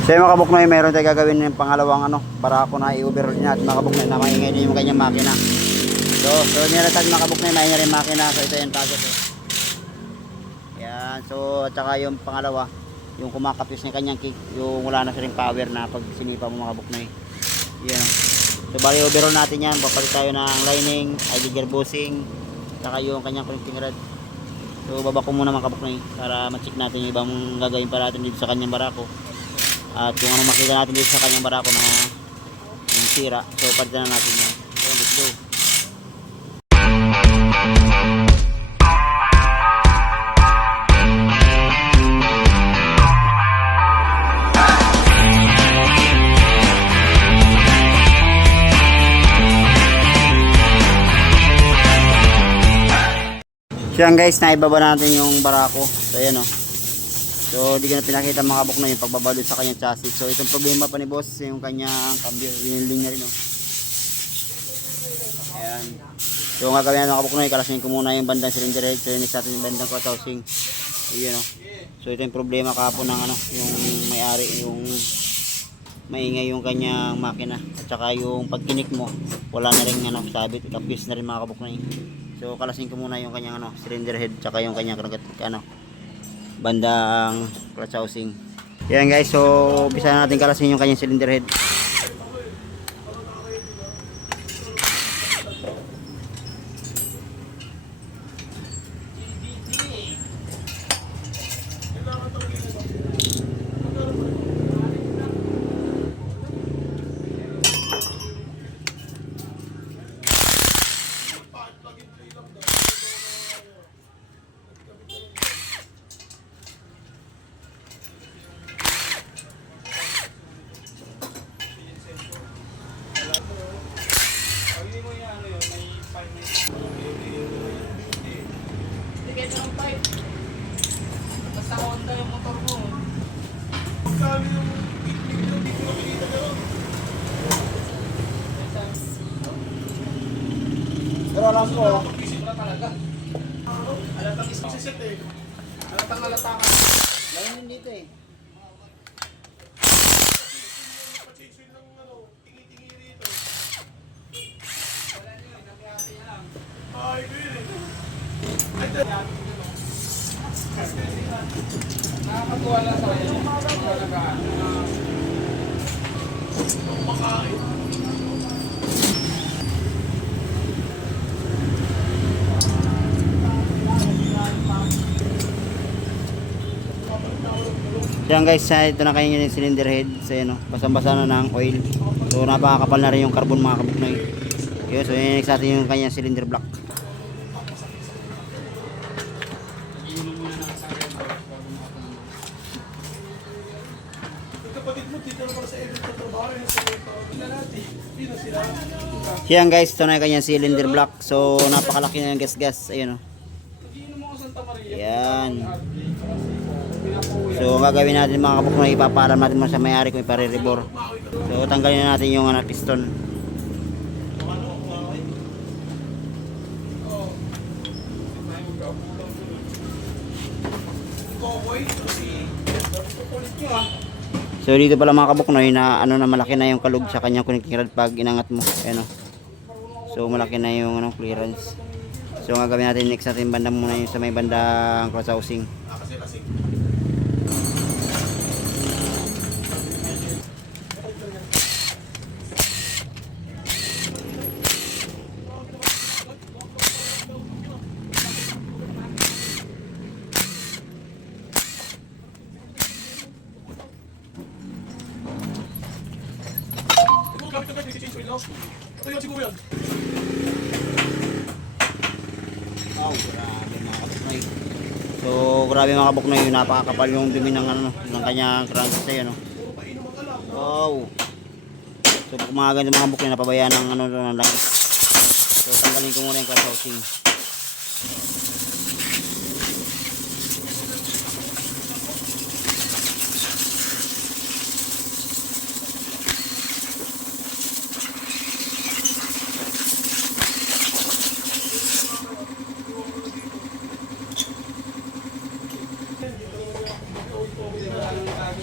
So yung mga kabuknoy, meron tayo gagawin yung pangalawang barako na i-overhaul din natin mga kabuknoy na maingay din yung kanyang makina. So nilatag mga kabuknoy, maingay rin makina. So ito yung target. Yan. So at saka yung pangalawa, yung kumakapis ng kanyang kick, yung wala na siya ring power na pag sinipa mo mga kabuknoy. Yan. So bali overhaul natin yan. Papalit tayo ng lining, ID gearboxing, saka yung kanyang connecting rod. So baba ko muna mga kabuknoy para ma-check natin yung ibang gagawin pa natin dito sa kanyang barako. At kung anong makita natin dito sa kanyang barako na yung sira, so palitan na natin yan. So let's go. So yan guys, naibaba natin yung barako. So ayan o. So di ko na pinakita mga kabuknoy yung pagbabalot sa kanyang chassis. So itong problema pa ni boss yung kanyang cambio, winilding niya rin oh. Ayan. So ang gagawin natin mga kabuknoy, kalasin ko muna yung bandang cylinder head. So yun natin yung bandang cross housing. Ayan oh. So ito yung problema kahapon ng yung may-ari, yung maingay yung kanyang makina. At saka yung pagkinik mo, wala na rin sabit, kapis na rin mga kabuknoy. So kalasin ko muna yung kanyang cylinder head, saka yung kanyang bandang clutch housing. Yan guys, so umpisa natin kalasin yung kanyang cylinder head. Basta Honda yung motor mo. Pero alam ko, Wala talaga. Alatang isisit eh. Alatang ka. layo din dito eh. Ay, really? Nakakatuwa lang sa kanya. Talagaan. Makain. Yan guys, ito na kayo yung cylinder head. So yun basang-basa na ng oil. So napakakapal na rin yung carbon mga kabuknoy. Yun, so yun next natin yung kanyang cylinder block. Kapatid mo, dito na pala sa event na trabaho yun sa natin. Dito sila. So yan guys, ito na yung kanyang cylinder block. So napakalaki na yung gas-gas. Ayun o. Hindi mo Santa Maria. Yan. So ang gagawin natin mga kabuknoy, ipapaalam natin mo sa may-ari kung ipare-rebore. So tanggalin na natin yung piston. So dito pala mga kabuknoy na na malaki na yung kalug sa kanyang connecting rod pag inangat mo. Ayan o. So malaki na yung clearance. So ang gagawin natin next natin banda muna yung sa may bandang cross housing. Ito yun siguro yan. Wow, grabe mga kabuknoy. So grabe mga kabuknoy, napakakapal yung dumi ng ng kanyang crankshaft ano. Wow. So kung mga ganito mga kabuknoy, napabayaan ng ng langis. So tanggalin ko muna yung cross housing.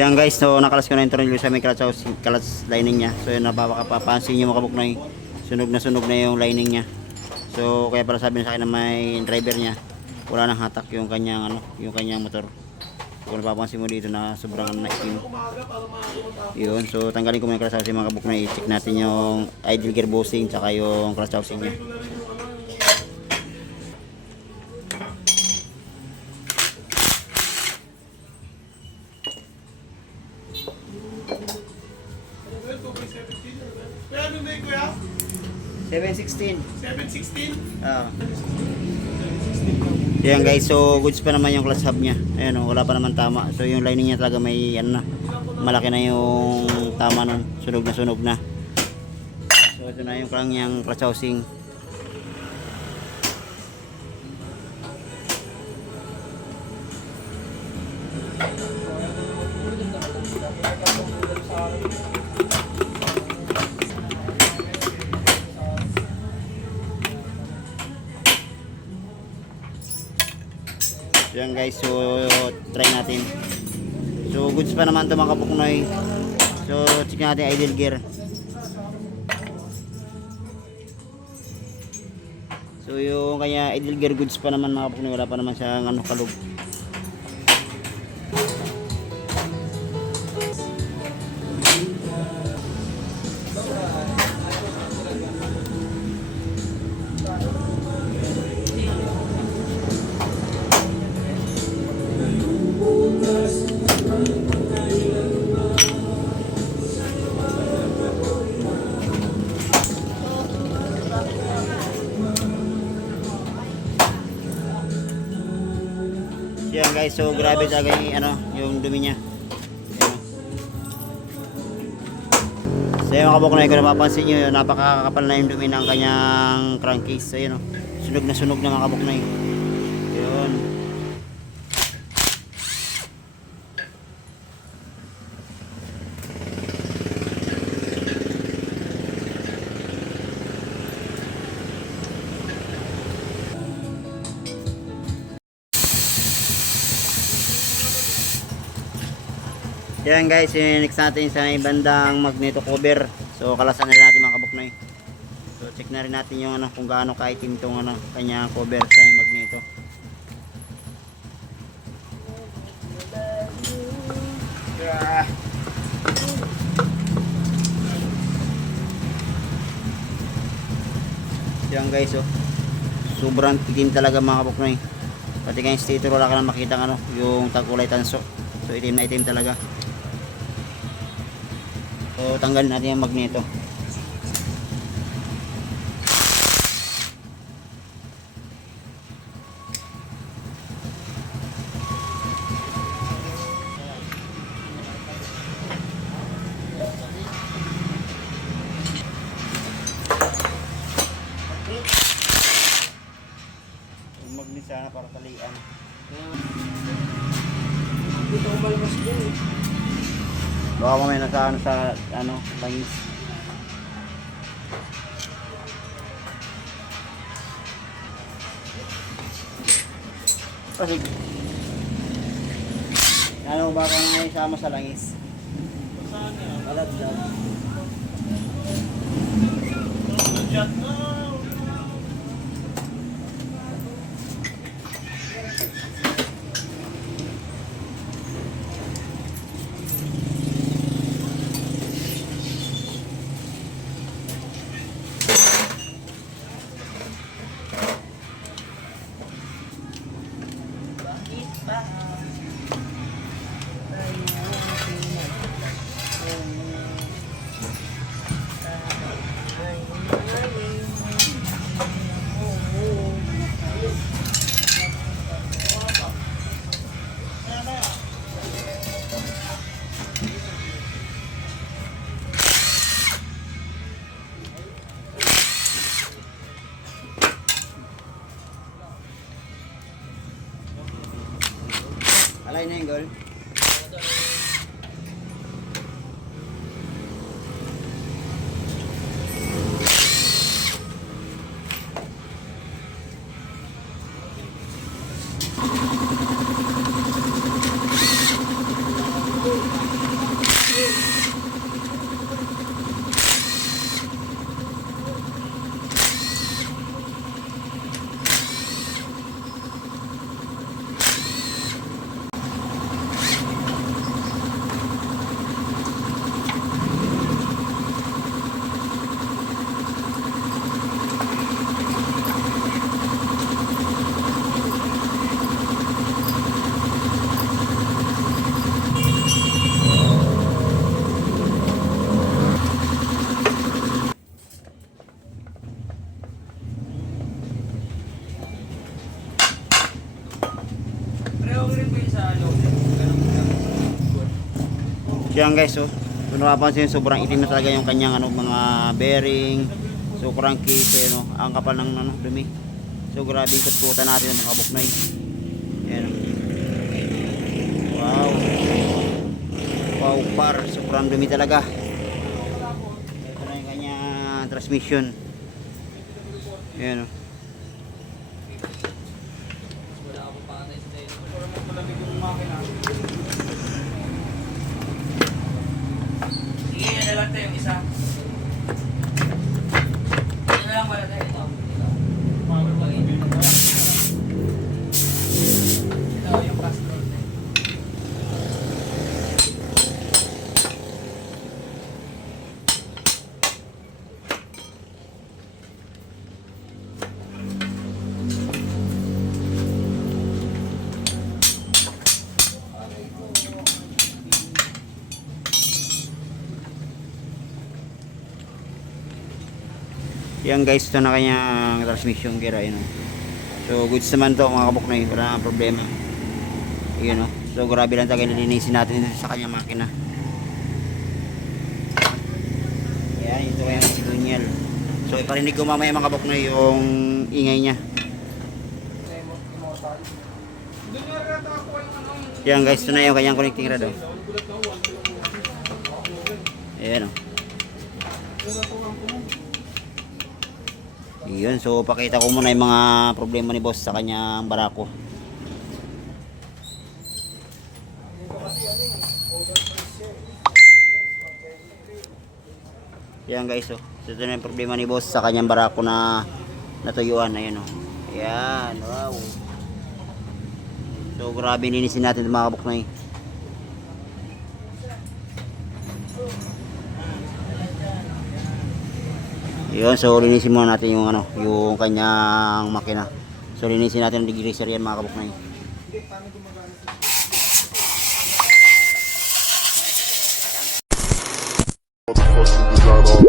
Yan guys, so nakalas ko na yung tornilyo sa may clutch lining niya. So yun, napapakapapansin nyo mga kabuknoy, sunog na yung lining niya. So kaya pala sabi na sa akin na may driver niya, wala nang hatak yung kanyang yung kanyang motor. Kung napapansin mo dito na sobrang naitim. Yun, so tanggalin ko muna yung clutch housing mga kabuknoy. I-check natin yung idle gear bushing tsaka yung clutch housing niya. Kaya ano na yun, kuya? 716. 716? Yan guys, so goods pa naman yung clutch hub niya. Ayan o, wala pa naman tama. So yung lining niya talaga may na, malaki na yung tama nun. Sunog na. So ito na yung kanyang clutch housing. Yan guys, so try natin. So goods pa naman ito mga kabuknoy. So check natin idle gear. So yung kanya idle gear goods pa naman mga kabuknoy, wala pa naman siyang kalog. Yan guys, so grabe talaga yung dumi niya. Ayan. So yung mga kabuknoy, kung napapansin nyo, napakakapal na yung dumi ng kanyang crankcase. So yun, sunog na mga kabuknoy. Yun. Yan guys, yung next natin sa may bandang magneto cover. So kalasan na rin natin mga kabuknoy. So check na rin natin yung kung gaano kaitim itong kanya cover sa may magneto. Yan guys, oh. Sobrang itim talaga mga kabuknoy. Pati kayong stator wala ka na makita yung tagkulay tanso. So itim na itim talaga. So tanggalin natin yung magneto. Yung magnet sana para talian. Dito ko malabas din eh. Baka mamaya nasa langis. Kasi baka may isama sa langis. Saan yan? Alat. Diyan na. Yan guys, so kung napapansin sobrang itim na talaga yung kanyang ano, mga bearing, so crankcase, no, ang kapal ng ano, dumi. So grabe yung kutkutan natin mga kabuknoy. Yan. Wow. Wow par, sobrang dumi talaga. Ito na yung kanyang transmission. Yan. Iyan na lang tayo yung isa. Iyan na lang pala tayo ito. Power pa rin. Ito yung passport. Yan guys, ito na kanyang transmission gear, ayun, oh. So goods naman to mga kabuknoy, wala nang problema. Ayun, oh. So grabe lang talaga nilinisin natin dito sa kanyang makina. Yan, ito kanyang sigunyal. So iparinig ko mamaya mga kabuknoy yung ingay niya. Yan guys, ito na yung kanyang connecting rod, oh. Ayan, oh. Yun, so pakita ko muna yung mga problema ni boss sa kanyang barako. Yan guys, so ito na yung problema ni boss sa kanyang barako na natuyuan. Ayan, oh. Ayan, wow. So grabe ninisin natin mga kabuknoy. Yun, so linisin muna natin yung ano, yung kanyang makina. So linisin natin ng degreaser yan mga kabuknoy. Motherfucking design all